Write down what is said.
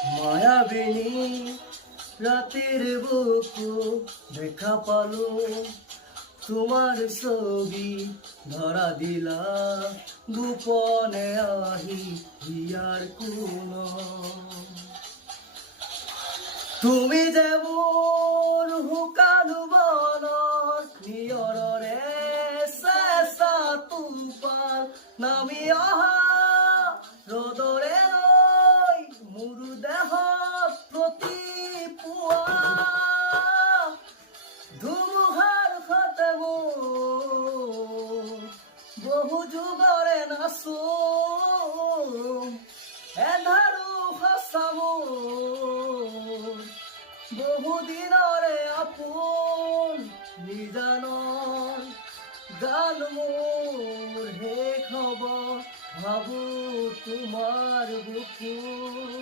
মায়াবিনী ৰাতেৰ বুকু দেখা পালো, তোমাৰ ছবি ধৰা দিলা গোপনে আহি হিয়াৰ কোন। তুমি যে মোৰ শুকানো মনৰ নিয়ৰৰে চেঁচা টোপাল নামি অহা ৰ'দৰে লৈ মোৰ দেহত প্ৰতি পুৱা ধুমুহাৰ সতে মোৰ বহু যুগৰে নাচোন এন্ধাৰো সঁচা মোৰ বহুদিনৰে আপোন নিজানৰ গান মোৰ শেষ হ'ব ভাবো তোমাৰ বুকুত।